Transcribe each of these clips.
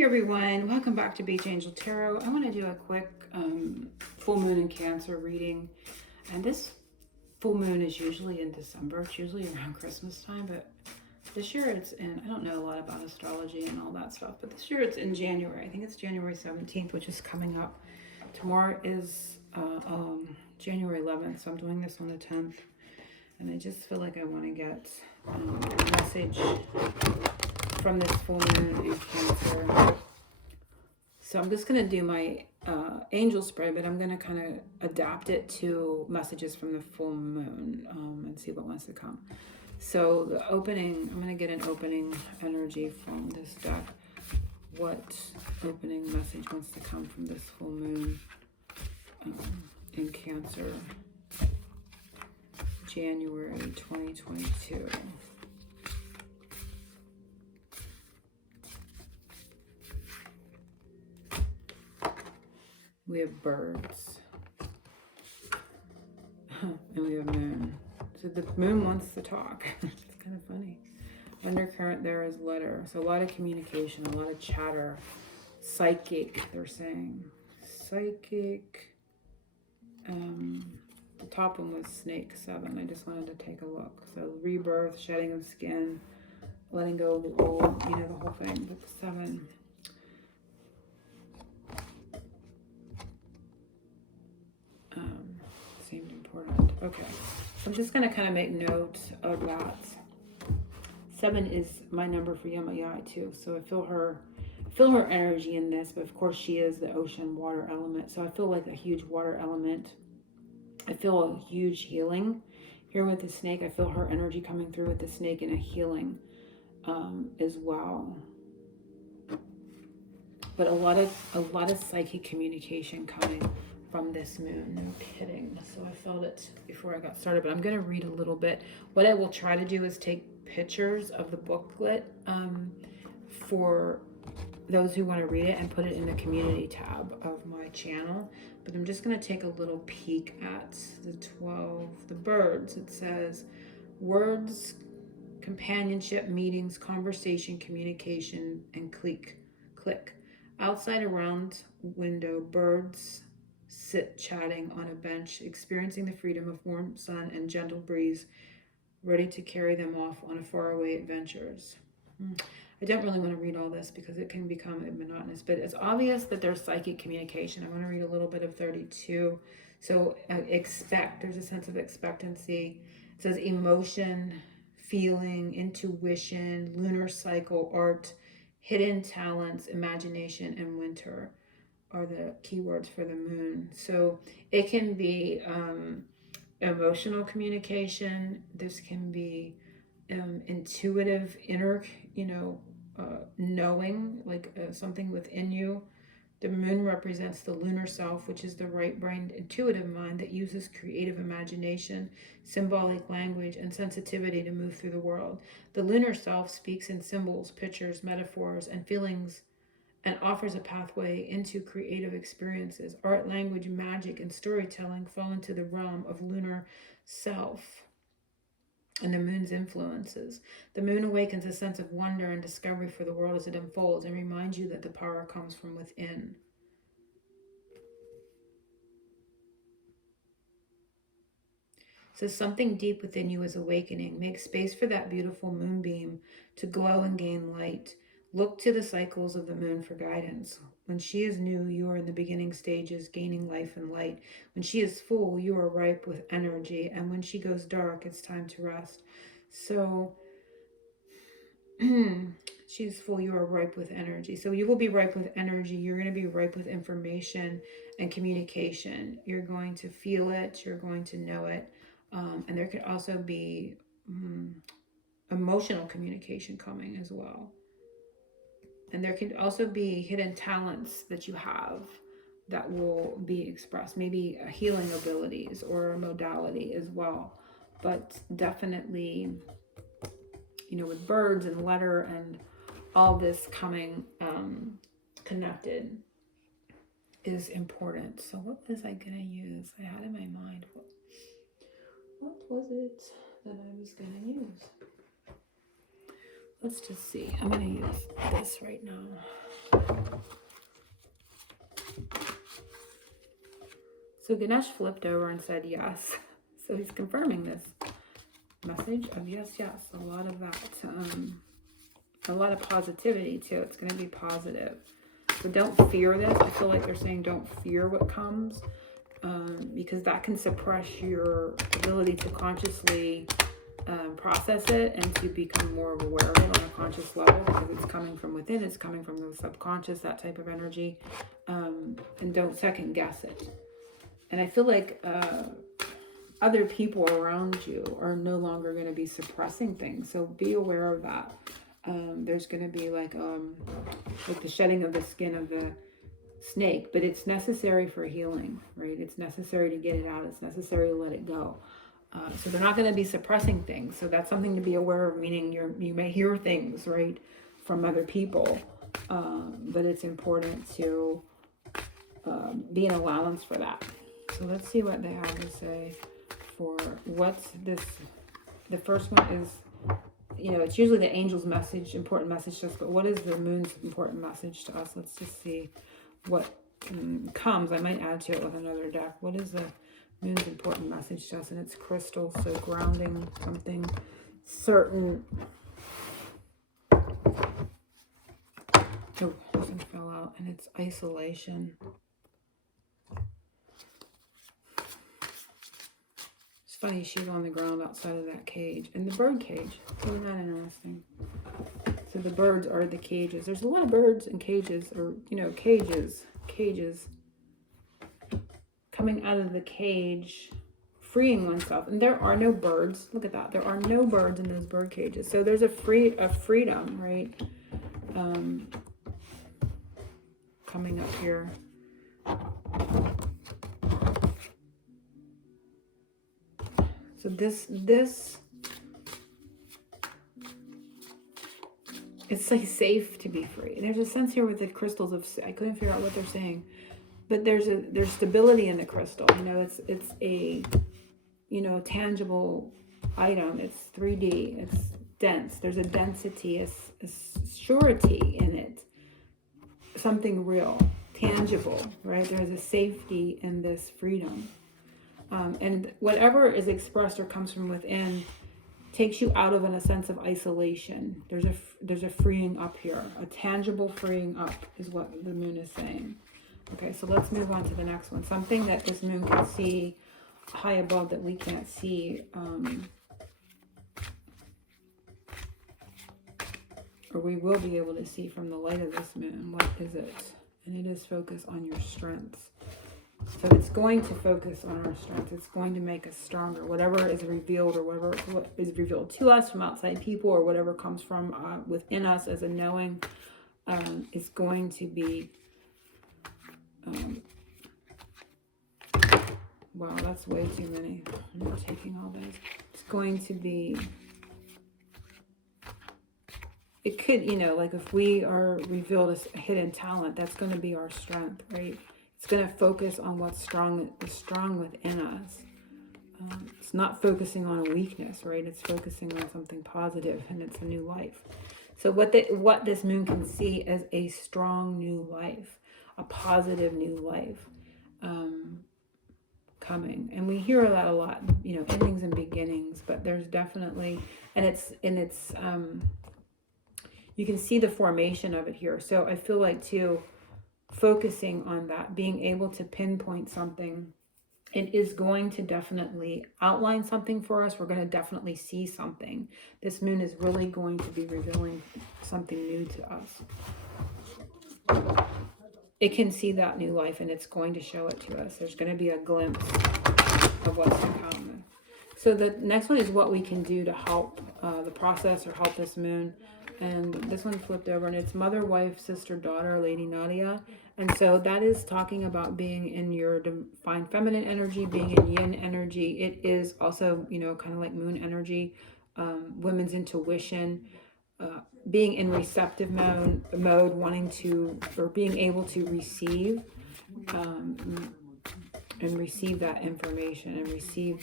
morning, everyone. Welcome back to Beach Angel Tarot. I want to do a quick full moon in Cancer reading. And this full moon is usually in December. It's usually around Christmas time, but this year it's in, I don't know a lot about astrology and all that stuff, but this year it's in January. I think it's January 17th, which is coming up. Tomorrow is January 11th, so I'm doing this on the 10th. And I just feel like I want to get a message from this full moon in Cancer. So I'm just going to do my angel spray, but I'm going to kind of adapt it to messages from the full moon and see what wants to come. So the opening, I'm going to get an opening energy from this deck. What opening message wants to come from this full moon in Cancer, January 2022. We have birds, and we have moon. So the moon wants to talk. It's kind of funny. Undercurrent there is letter. So a lot of communication, a lot of chatter. Psychic, they're saying. Psychic. The top one was snake 7. I just wanted to take a look. So rebirth, shedding of skin, letting go of the old, the whole thing. But the 7. Seemed important. Okay, I'm just going to kind of make note of that. 7 is my number for Yamayai too, so I feel her energy in this, but of course she is the ocean water element, so I feel like a huge water element. I feel a huge healing here with the snake. I feel her energy coming through with the snake and a healing as well. But a lot of psychic communication coming from this moon, no kidding. So I felt it before I got started, but I'm going to read a little bit. What I will try to do is take pictures of the booklet for those who want to read it and put it in the community tab of my channel. But I'm just going to take a little peek at the birds. It says words, companionship, meetings, conversation, communication, and click. Outside around window, birds sit chatting on a bench, experiencing the freedom of warm sun and gentle breeze, ready to carry them off on faraway adventures. I don't really want to read all this because it can become monotonous, but it's obvious that there's psychic communication. I want to read a little bit of 32. So there's a sense of expectancy. It says emotion, feeling, intuition, lunar cycle, art, hidden talents, imagination, and winter are the keywords for the moon. So it can be emotional communication. This can be intuitive, inner, knowing, like something within you. The moon represents the lunar self, which is the right-brained, intuitive mind that uses creative imagination, symbolic language, and sensitivity to move through the world. The lunar self speaks in symbols, pictures, metaphors, and feelings, and offers a pathway into creative experiences. Art, language, magic, and storytelling fall into the realm of lunar self and the moon's influences. The moon awakens a sense of wonder and discovery for the world as it unfolds and reminds you that the power comes from within. So something deep within you is awakening. Make space for that beautiful moonbeam to glow and gain light. Look to the cycles of the moon for guidance. When she is new, you are in the beginning stages, gaining life and light. When she is full, you are ripe with energy. And when she goes dark, it's time to rest. So she's full, you are ripe with energy. So you will be ripe with energy. You're going to be ripe with information and communication. You're going to feel it. You're going to know it. And there could also be emotional communication coming as well. And there can also be hidden talents that you have that will be expressed. Maybe healing abilities or a modality as well. But definitely, with birds and letter and all this coming connected is important. So what was I going to use? I had in my mind, what was it that I was going to use? Let's just see. I'm going to use this right now. So Ganesh flipped over and said yes. So he's confirming this message of yes, yes. A lot of that, a lot of positivity too. It's going to be positive. So don't fear this. I feel like they're saying don't fear what comes, because that can suppress your ability to consciously process it and to become more aware of it on a conscious level, because it's coming from within, it's coming from the subconscious, that type of energy, and don't second guess it. And I feel like other people around you are no longer going to be suppressing things, so be aware of that. There's going to be like the shedding of the skin of the snake, but it's necessary for healing, right? It's necessary to get it out. It's necessary to let it go. So they're not going to be suppressing things. So that's something to be aware of, meaning you may hear things, right, from other people, but it's important to be an allowance for that. So let's see what they have to say for what's this. The first one is, it's usually the angel's message, important message to us, but what is the moon's important message to us? Let's just see what comes. I might add to it with another deck. What is the moon's important message to us? And it's crystal, so grounding, something certain. Oh, something fell out, and it's isolation. It's funny, she's on the ground outside of that cage, and the bird cage. Isn't that interesting? So the birds are the cages. There's a lot of birds in cages, or cages coming out of the cage, freeing oneself. And there are no birds. Look at that. There are no birds in those bird cages. So there's a freedom, right? Coming up here. So this it's like safe to be free. There's a sense here with the crystals of, I couldn't figure out what they're saying, but there's stability in the crystal. It's a tangible item. It's 3D. It's dense. There's a density, a surety in it. Something real, tangible, right? There's a safety in this freedom. And whatever is expressed or comes from within takes you out of a sense of isolation. There's a freeing up here. A tangible freeing up is what the moon is saying. Okay, so let's move on to the next one. Something that this moon can see high above that we can't see. Or we will be able to see from the light of this moon. What is it? And it is focused on your strengths. So it's going to focus on our strengths. It's going to make us stronger. Whatever is revealed, or whatever is revealed to us from outside people, or whatever comes from within us as a knowing, is going to be... wow, that's way too many. I'm not taking all those. It's going to be... It could, like if we are revealed as a hidden talent, that's going to be our strength, right? It's going to focus on what's strong within us. It's not focusing on a weakness, right? It's focusing on something positive, and it's a new life. So what this moon can see is a strong new life, a positive new life coming. And we hear that a lot, endings and beginnings, but there's definitely, and it's you can see the formation of it here. So I feel like too, focusing on that, being able to pinpoint something, it is going to definitely outline something for us. We're going to definitely see something. This moon is really going to be revealing something new to us. It can see that new life, and it's going to show it to us. There's going to be a glimpse of what's to come. So the next one is what we can do to help the process, or help this moon. And this one flipped over, and it's mother, wife, sister, daughter, Lady Nadia. And so that is talking about being in your divine feminine energy, being in yin energy. It is also, kind of like moon energy, women's intuition, being in receptive mode, wanting to, or being able to receive, and receive that information, and receive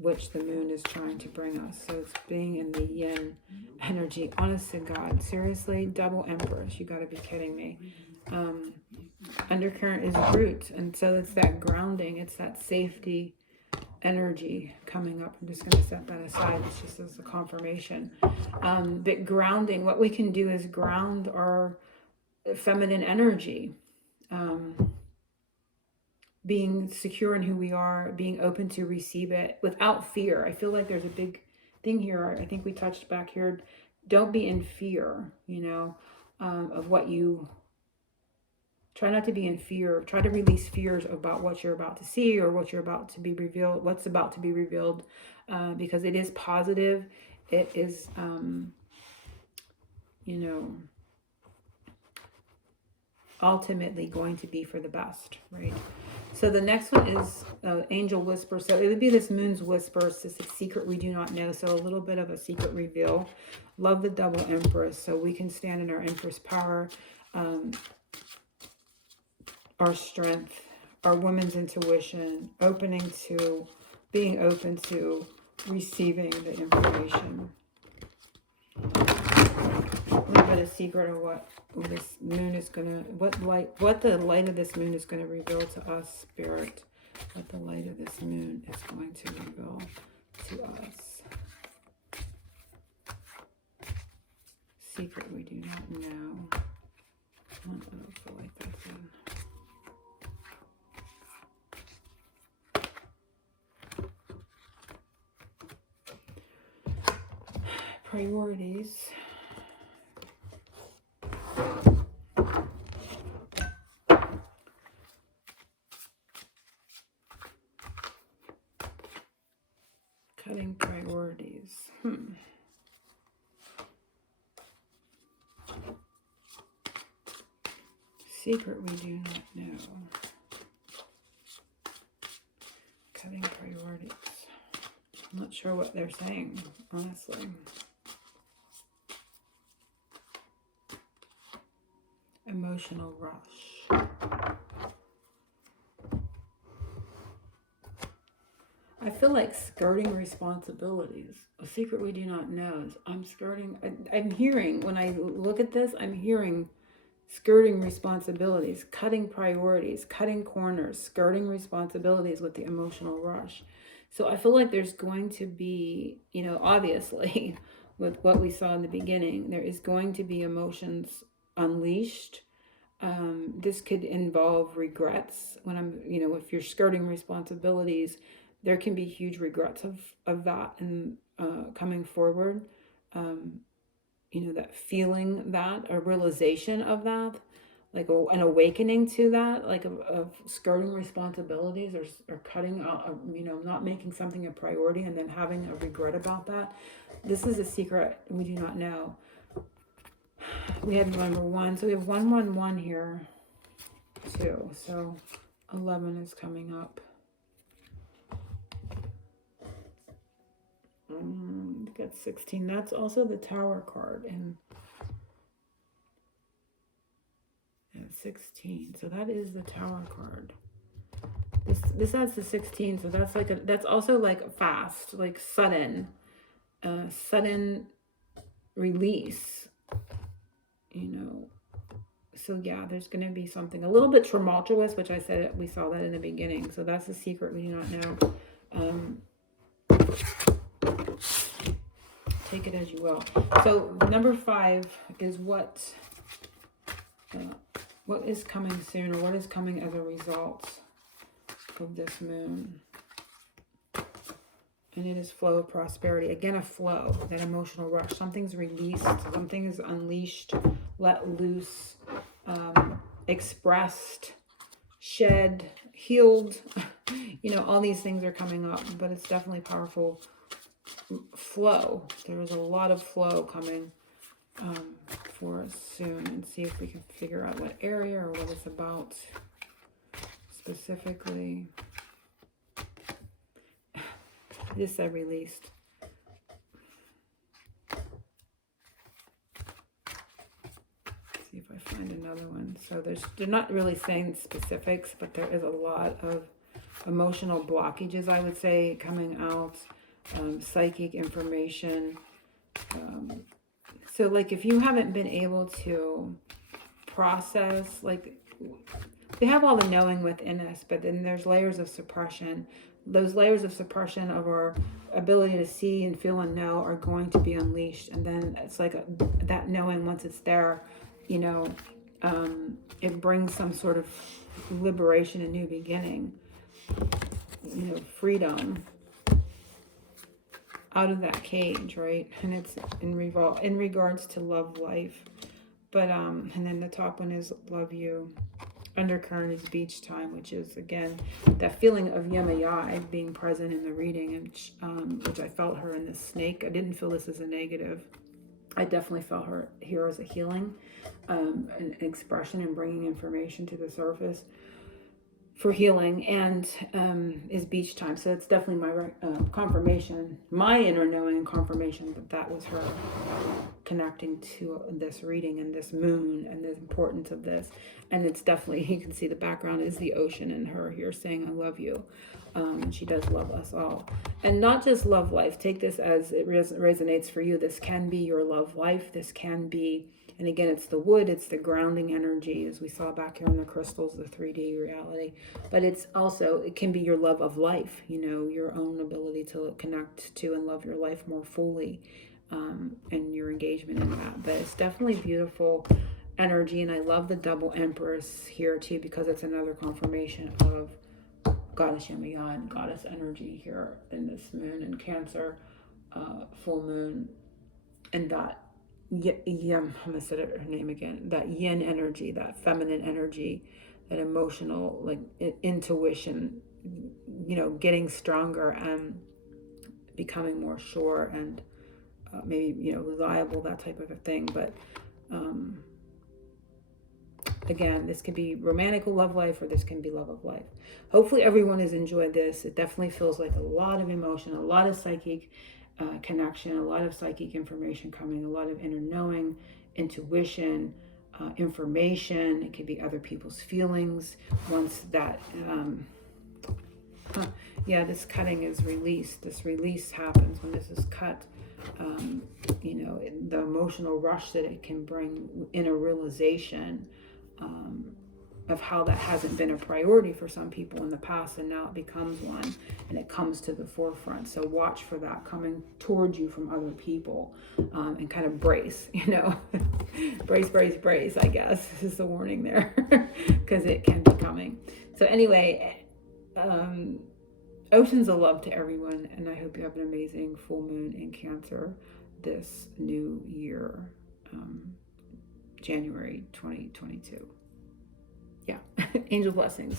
which the moon is trying to bring us. So it's being in the yin energy. Honest to God, seriously, double Empress. You got to be kidding me. Undercurrent is root, and so it's that grounding. It's that safety energy coming up. I'm just going to set that aside. It's just as a confirmation. But grounding, what we can do is ground our feminine energy. Being secure in who we are, being open to receive it without fear. I feel like there's a big thing here. I think we touched back here. Don't be in fear, you know, of what you try not to be in fear. Try to release fears about what you're about to see or what you're about to be revealed, what's about to be revealed, because it is positive. It is, you know, ultimately going to be for the best, right? So the next one is Angel Whisper. So it would be this Moon's Whisper. It's just a secret we do not know. So a little bit of a secret reveal. Love the double Empress. So we can stand in our Empress power, our strength, our woman's intuition, being open to receiving the information. A little bit of secret of what this moon is gonna, what the light of this moon is gonna reveal to us, Spirit. What the light of this moon is going to reveal to us. Secret we do not know. I don't feel like that's in. Priorities. Cutting priorities. Secret we do not know. Cutting priorities. I'm not sure what they're saying, honestly. Emotional rush. I feel like skirting responsibilities. A secret we do not know is I'm hearing, when I look at this, I'm hearing skirting responsibilities, cutting priorities, cutting corners, skirting responsibilities with the emotional rush. So I feel like there's going to be, you know, obviously, with what we saw in the beginning, there is going to be emotions unleashed. This could involve regrets when if you're skirting responsibilities, there can be huge regrets of that and coming forward. That feeling, that a realization of that, like an awakening to that, like of skirting responsibilities or cutting out, not making something a priority and then having a regret about that. This is a secret we do not know. We had number 1, so we have 111 here too. So 11 is coming up. Got 16. That's also the Tower card, and 16. So that is the Tower card. This has the 16. So that's that's also like fast, like sudden release. So yeah, there's going to be something a little bit tumultuous, which I said we saw that in the beginning. So that's a secret we do not know. Take it as you will. So number 5 is what is coming soon, or what is coming as a result of this moon. And it is flow of prosperity. Again, a flow, that emotional rush. Something's released, something is unleashed, let loose, expressed, shed, healed. All these things are coming up, but it's definitely powerful. Flow. There is a lot of flow coming for us soon, and see if we can figure out what area or what it's about specifically. This I released. See if I find another one. So they're not really saying specifics, but there is a lot of emotional blockages, I would say, coming out, psychic information. So like if you haven't been able to process, like we have all the knowing within us, but then there's layers of suppression. Those layers of suppression of our ability to see and feel and know are going to be unleashed. And then it's like that knowing, once it's there, you know, it brings some sort of liberation, a new beginning, you know, freedom out of that cage, right? And it's in regards to love life. But and then the top one is love you. Undercurrent is beach time, which is again that feeling of Yemayai being present in the reading, and which I felt her in the snake. I didn't feel this as a negative. I definitely felt her here as a healing, an expression and bringing information to the surface for healing, and is beach time. So it's definitely my confirmation, my inner knowing and confirmation that was her connecting to this reading and this moon and the importance of this. And it's definitely, you can see the background is the ocean and her here saying, I love you. And she does love us all. And not just love life. Take this as it resonates for you. This can be your love life. This can be, and again, it's the wood, it's the grounding energy, as we saw back here in the crystals, the 3D reality. But it's also, it can be your love of life, you know, your own ability to connect to and love your life more fully, and your engagement in that. But it's definitely beautiful energy. And I love the double Empress here too, because it's another confirmation of Goddess Yemayai and Goddess energy here in this moon in Cancer, full moon, and that I'm gonna say her name again. That yin energy, that feminine energy, that emotional, like intuition, you know, getting stronger and becoming more sure and maybe, you know, reliable, that type of a thing. But again, this could be romantic love life, or this can be love of life. Hopefully everyone has enjoyed this. It definitely feels like a lot of emotion, a lot of psychic connection, a lot of psychic information coming, a lot of inner knowing, intuition, information. It could be other people's feelings. Once that, yeah, this cutting is released. This release happens when this is cut. You know, the emotional rush that it can bring in a realization of how that hasn't been a priority for some people in the past, and now it becomes one, and it comes to the forefront. So watch for that coming towards you from other people, and kind of brace, you know, brace, I guess is the warning there, because it can be coming. So anyway, oceans of love to everyone, and I hope you have an amazing full moon in Cancer this new year, January 2022. Yeah, angel blessings.